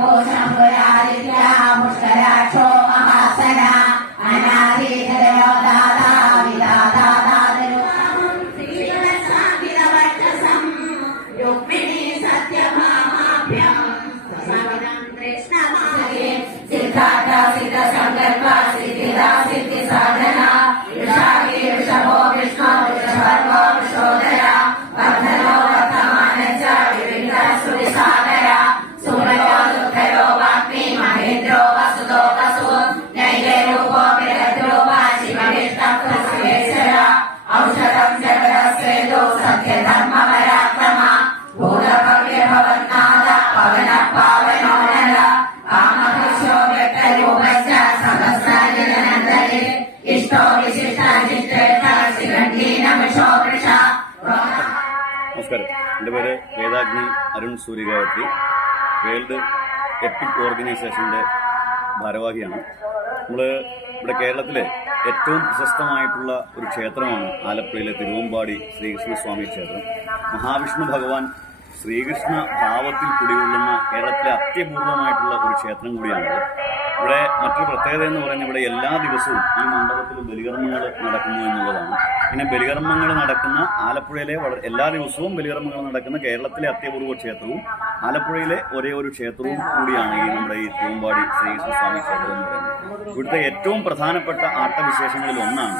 موسى ولا تبع مشكلات നമസ്കാരം. എന്റെ പേര് വേദാഗ്നി അരുൺ സൂര്യഗായത്രി. വേൾഡ് എപ്പിക് ഓർഗനൈസേഷന്റെ ഭാരവാഹിയാണ്. നമ്മൾ ഇവിടെ കേരളത്തിലെ ഏറ്റവും പ്രശസ്തമായിട്ടുള്ള ഒരു ക്ഷേത്രമാണ് ആലപ്പുഴയിലെ തിരുവമ്പാടി ശ്രീകൃഷ്ണസ്വാമി ക്ഷേത്രം. മഹാവിഷ്ണു ഭഗവാൻ ശ്രീകൃഷ്ണ ഭാവത്തിൽ കുടികൊള്ളുന്ന കേരളത്തിലെ അത്യപൂർവമായിട്ടുള്ള ഒരു ക്ഷേത്രം കൂടിയാണിത്. ഇവിടെ മറ്റൊരു പ്രത്യേകത എന്ന് പറയുന്നത് ഇവിടെ എല്ലാ ദിവസവും ഈ മണ്ഡപത്തിൽ ബലികർമ്മങ്ങൾ നടക്കുന്നു എന്നുള്ളതാണ്. പിന്നെ ബലികർമ്മങ്ങൾ നടക്കുന്ന ആലപ്പുഴയിലെ എല്ലാ ദിവസവും ബലികർമ്മങ്ങൾ നടക്കുന്ന കേരളത്തിലെ അത്യപൂർവ ക്ഷേത്രവും ആലപ്പുഴയിലെ ഒരേ ഒരു ക്ഷേത്രവും കൂടിയാണ് ഈ നമ്മുടെ ഈ തിരുവമ്പാടി ശ്രീകൃഷ്ണസ്വാമി ക്ഷേത്രം എന്ന് പറയുന്നത്. ഇവിടുത്തെ ഏറ്റവും പ്രധാനപ്പെട്ട ആട്ടവിശേഷങ്ങളിൽ ഒന്നാണ്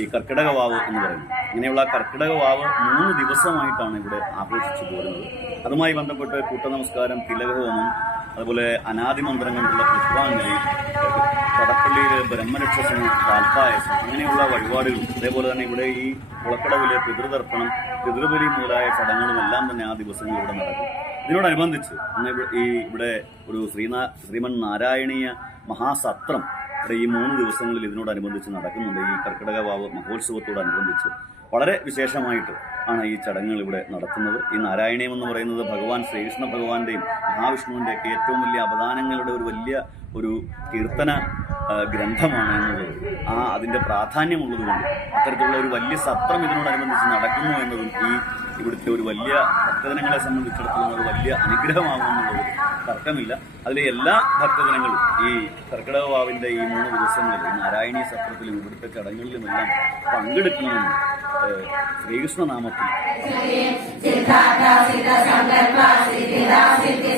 ഈ കർക്കിടക വാവ് എന്ന് പറയുന്നത്. ഇങ്ങനെയുള്ള കർക്കിടക വാവ് മൂന്ന് ദിവസമായിട്ടാണ് ഇവിടെ ആഘോഷിച്ചു പോരുന്നത്. അതുമായി ബന്ധപ്പെട്ട് കൂട്ടനമസ്കാരം തിലകഹോമം അതുപോലെ അനാദി മന്ത്രം കൊണ്ടുള്ള പുഷ്പാഞ്ജലി കടപ്പള്ളിയിലെ ബ്രഹ്മരക്ഷസം താൽപ്പായസം അങ്ങനെയുള്ള വഴിപാടുകളും അതേപോലെ തന്നെ ഇവിടെ ഈ കുളക്കടവിലെ പിതൃതർപ്പണം പിതൃബലി മുതലായ ചടങ്ങുകളും എല്ലാം തന്നെ ആ ദിവസങ്ങളിൽ ഇവിടെ നടക്കും. ഇതിനോടനുബന്ധിച്ച് ഇന്ന് ഈ ഇവിടെ ഒരു ശ്രീനാ ശ്രീമൻ നാരായണീയ മഹാസത്രം ഇവിടെ ഈ മൂന്ന് ദിവസങ്ങളിൽ ഇതിനോടനുബന്ധിച്ച് നടക്കുന്നുണ്ട്. ഈ കർക്കിടക വാവ് മഹോത്സവത്തോടനുബന്ധിച്ച്. വളരെ വിശേഷമായിട്ട് ആണ് ഈ ചടങ്ങുകൾ ഇവിടെ നടത്തുന്നത്. ഈ നാരായണീയം എന്ന് പറയുന്നത് ഭഗവാൻ ശ്രീകൃഷ്ണ ഭഗവാന്റെയും മഹാവിഷ്ണുവിന്റെ ഒക്കെ ഏറ്റവും വലിയ അവദാനങ്ങളുടെ ഒരു വലിയ ഒരു കീർത്തന ഗ്രന്ഥമാണ് എന്നുള്ളത് ആ അതിന്റെ പ്രാധാന്യമുള്ളതുകൊണ്ട് അത്തരത്തിലുള്ള ഒരു വലിയ സത്രം ഇതിനോടനുബന്ധിച്ച് നടക്കുന്നു എന്നതും ഈ ഇവിടുത്തെ ഒരു വലിയ ഭക്തജനങ്ങളെ സംബന്ധിച്ചിടത്തോളം ഒരു വലിയ അനുഗ്രഹമാകുമെന്നുള്ളത് തർക്കമില്ല അതിലെ എല്ലാ ഭക്തജനങ്ങളും ഈ കർക്കിടക വാവിന്റെ ഈ മൂന്ന് ദിവസങ്ങളിൽ ഈ നാരായണീയ സത്രത്തിലും ഇവിടുത്തെ ചടങ്ങുകളിലുമെല്ലാം പങ്കെടുക്കണമെന്ന് ശ്രീകൃഷ്ണനാമത്തിൽ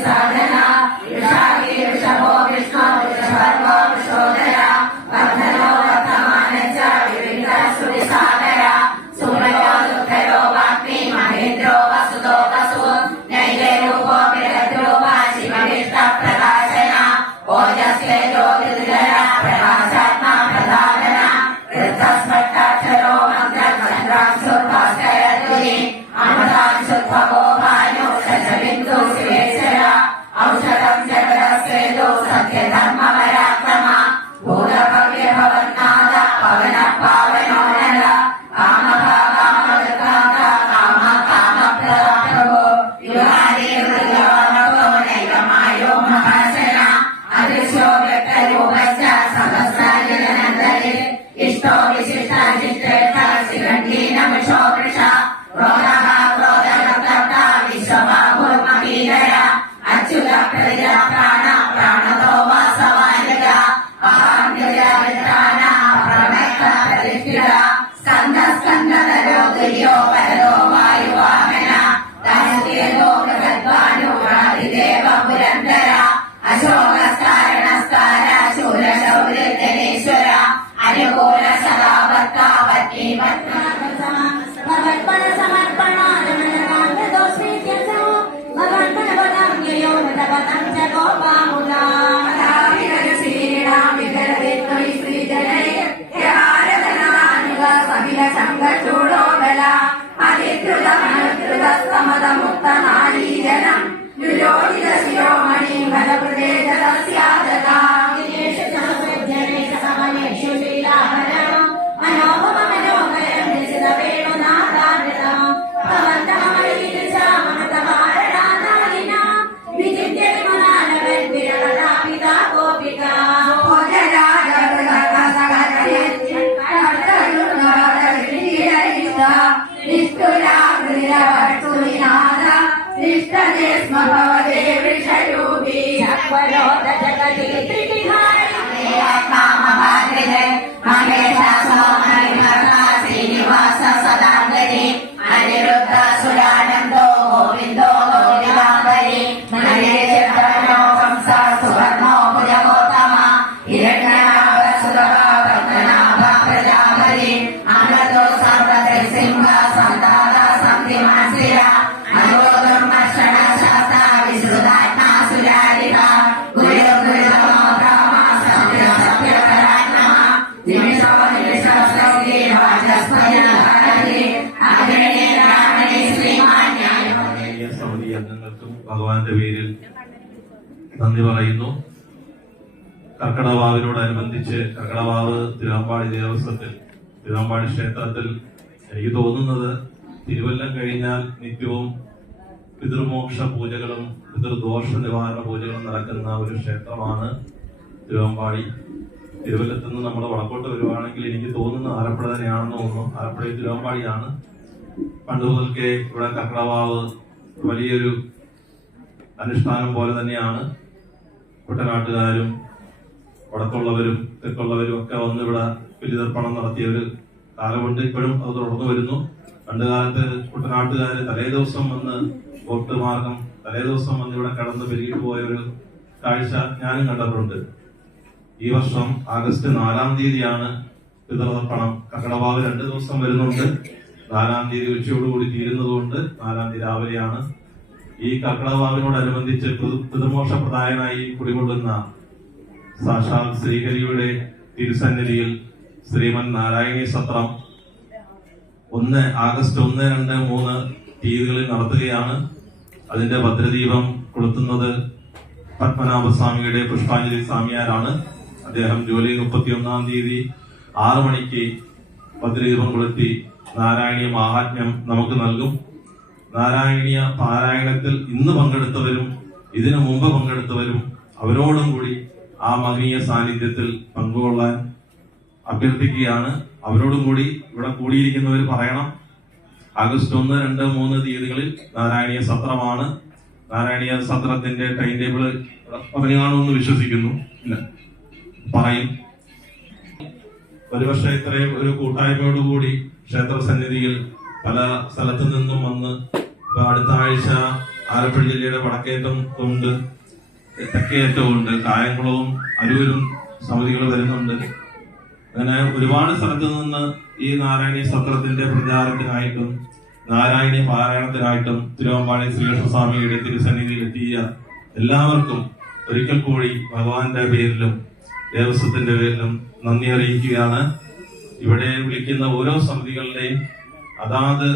സാധന Yeah. निष्ठुरामृतवर्तुलिनाद तिष्ठते जगति त्रिटिहारि कामभागृहे നന്ദി പറയുന്നു. കർക്കടവാവിനോടനുബന്ധിച്ച് കർക്കടവാവ് തിരുവമ്പാടി ദേവസ്വത്തിൽ തിരുവമ്പാടി ക്ഷേത്രത്തിൽ എനിക്ക് തോന്നുന്നത് തിരുവല്ലം കഴിഞ്ഞാൽ നിത്യവും പിതൃമോക്ഷ പൂജകളും പിതൃദോഷ നിവാരണ പൂജകളും നടക്കുന്ന ഒരു ക്ഷേത്രമാണ് തിരുവമ്പാടി. തിരുവല്ലത്ത് നിന്ന് നമ്മൾ വടക്കോട്ട് വരുവാണെങ്കിൽ എനിക്ക് തോന്നുന്നത് ആലപ്പുഴ തന്നെയാണെന്ന് തോന്നുന്നു. ആലപ്പുഴ തിരുവമ്പാടിയാണ്. പണ്ട് മുതൽക്കേ ഇവിടെ കക്കടവാവ് വലിയൊരു അനുഷ്ഠാനം പോലെ തന്നെയാണ്. കുട്ടനാട്ടുകാരും വടക്കുള്ളവരും തെക്കുള്ളവരും ഒക്കെ വന്ന് ഇവിടെ ബലിതർപ്പണം നടത്തിയ ഒരു കാലമുണ്ട്. ഇപ്പോഴും അത് തുടർന്നു വരുന്നു. പണ്ട് കാലത്ത് കുട്ടനാട്ടുകാര് തലേ ദിവസം വന്ന് ബോട്ട് മാർഗം തലേ ദിവസം വന്ന് ഇവിടെ കടന്ന് പെരുകിട്ട് പോയ ഒരു കാഴ്ച ഞാനും കണ്ടിട്ടുണ്ട് ഈ വർഷം ആഗസ്റ്റ് നാലാം തീയതിയാണ് പിതൃതർപ്പണം. കക്കടവാവ് രണ്ട് ദിവസം വരുന്നുണ്ട്. നാലാം തീയതി ഉച്ചയോടുകൂടി തീരുന്നതുകൊണ്ട് നാലാം തീയതി രാവിലെയാണ് ഈ കർക്കിടവാവിനോടനുബന്ധിച്ച് പിതൃ- പിതൃമോക്ഷ പ്രദായനായി കുടികൊള്ളുന്ന സാക്ഷാൽ ശ്രീഹരിയുടെ തിരുസന്നിധിയിൽ ശ്രീമൻ നാരായണീ സത്രം ഒന്ന് ആഗസ്റ്റ് ഒന്ന് രണ്ട് മൂന്ന് തീയതികളിൽ നടത്തുകയാണ്. അതിന്റെ ഭദ്രദീപം കൊളുത്തുന്നത് പത്മനാഭസ്വാമിയുടെ പുഷ്പാഞ്ജലി സ്വാമിയാരാണ്. അദ്ദേഹം ജൂലൈ മുപ്പത്തി ഒന്നാം തീയതി ആറു മണിക്ക് ഭദ്രദീപം കൊളുത്തി നാരായണീയ മാഹാത്മ്യം നമുക്ക് നൽകും. നാരായണീയ പാരായണത്തിൽ ഇന്ന് പങ്കെടുത്തവരും ഇതിനു മുമ്പ് പങ്കെടുത്തവരും അവരോടും കൂടി ആ മഹനീയ സാന്നിധ്യത്തിൽ പങ്കുകൊള്ളാൻ അഭ്യർത്ഥിക്കുകയാണ്. അവരോടും കൂടി ഇവിടെ കൂടിയിരിക്കുന്നവർ പറയണം. ആഗസ്റ്റ് ഒന്ന് രണ്ട് മൂന്ന് തീയതികളിൽ നാരായണീയ സത്രമാണ്. നാരായണീയ സത്രത്തിന്റെ ടൈം ടേബിൾ പറഞ്ഞു കാണുമെന്ന് വിശ്വസിക്കുന്നു. ഇല്ല പറയും. ഒരുപക്ഷെ ഇത്രയും ഒരു കൂട്ടായ്മയോടുകൂടി ക്ഷേത്ര സന്നിധിയിൽ പല സ്ഥലത്തു നിന്നും വന്ന് അടുത്ത ആഴ്ച ആലപ്പുഴ ജില്ലയുടെ വടക്കേറ്റം ഉണ്ട് തെക്കേറ്റവും ഉണ്ട്. കായംകുളവും അരൂരും സമിതികൾ വരുന്നുണ്ട്. അങ്ങനെ ഒരുപാട് സ്ഥലത്തു നിന്ന് ഈ നാരായണി സത്രത്തിന്റെ പ്രചാരത്തിനായിട്ടും നാരായണി പാരായണത്തിനായിട്ടും തിരുവമ്പാടി ശ്രീകൃഷ്ണസ്വാമിയുടെ തിരുസന്നിധിയിൽ എത്തിയ എല്ലാവർക്കും ഒരിക്കൽ കൂടി ഭഗവാന്റെ പേരിലും ദേവസ്വത്തിന്റെ പേരിലും നന്ദി അറിയിക്കുകയാണ്. ഇവിടെ വിളിക്കുന്ന ഓരോ സമിതികളുടെയും അതാത്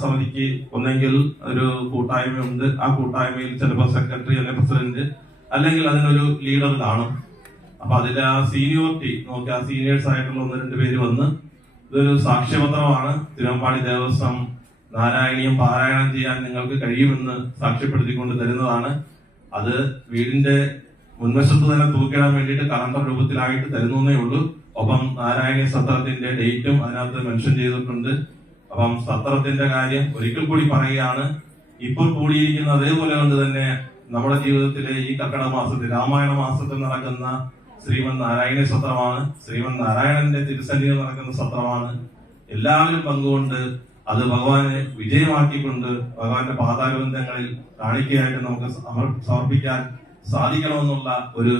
സമിതിക്ക് ഒന്നെങ്കിൽ ഒരു കൂട്ടായ്മ ഉണ്ട് ആ കൂട്ടായ്മയിൽ ചിലപ്പോൾ സെക്രട്ടറി അല്ലെങ്കിൽ പ്രസിഡന്റ് അല്ലെങ്കിൽ അതിനൊരു ലീഡർ കാണും. അപ്പൊ അതിന്റെ ആ സീനിയോറിറ്റി നോക്കി ആ സീനിയേഴ്സ് ആയിട്ടുള്ള ഒന്ന് രണ്ട് പേര് വന്ന് ഇതൊരു സാക്ഷ്യപത്രമാണ്. തിരുവമ്പാടി ദേവസ്വം നാരായണീയം പാരായണം ചെയ്യാൻ നിങ്ങൾക്ക് കഴിയുമെന്ന് സാക്ഷ്യപ്പെടുത്തിക്കൊണ്ട് തരുന്നതാണ്. അത് വീടിന്റെ മുൻവശത്ത് തന്നെ തൂക്കിടാൻ വേണ്ടിയിട്ട് കലണ്ടർ രൂപത്തിലായിട്ട് തരുന്നേ ഉള്ളൂ. ഒപ്പം നാരായണീയ സത്രത്തിന്റെ ഡേറ്റും അതിനകത്ത് മെൻഷൻ ചെയ്തിട്ടുണ്ട്. അപ്പം സത്രത്തിന്റെ കാര്യം ഒരിക്കൽ കൂടി പറയുകയാണ്. ഇപ്പോൾ കൂടിയിരിക്കുന്ന അതേപോലെ കൊണ്ട് തന്നെ നമ്മുടെ ജീവിതത്തിലെ ഈ കർക്കിടക മാസത്തിൽ രാമായണ മാസത്തിൽ നടക്കുന്ന ശ്രീമൻ നാരായണ സത്രമാണ്. ശ്രീമൻ നാരായണന്റെ തിരുസന്നിധി നടക്കുന്ന സത്രമാണ്. എല്ലാവരും പങ്കുകൊണ്ട് അത് ഭഗവാനെ വിജയമാക്കിക്കൊണ്ട് ഭഗവാന്റെ പാതാരബന്ധങ്ങളിൽ കാണിക്കയായിട്ട് നമുക്ക് സമർപ്പിക്കാൻ സാധിക്കണമെന്നുള്ള ഒരു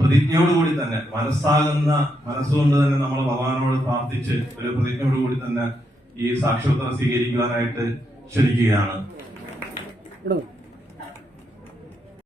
പ്രതിജ്ഞയോടുകൂടി തന്നെ മനസ്സാകുന്ന മനസ്സുകൊണ്ട് തന്നെ നമ്മൾ ഭഗവാനോട് പ്രാർത്ഥിച്ച് ഒരു പ്രതിജ്ഞയോടുകൂടി തന്നെ ഈ സാക്ഷ്യപത്രം സ്വീകരിക്കുവാനായിട്ട് ക്ഷണിക്കുകയാണ്.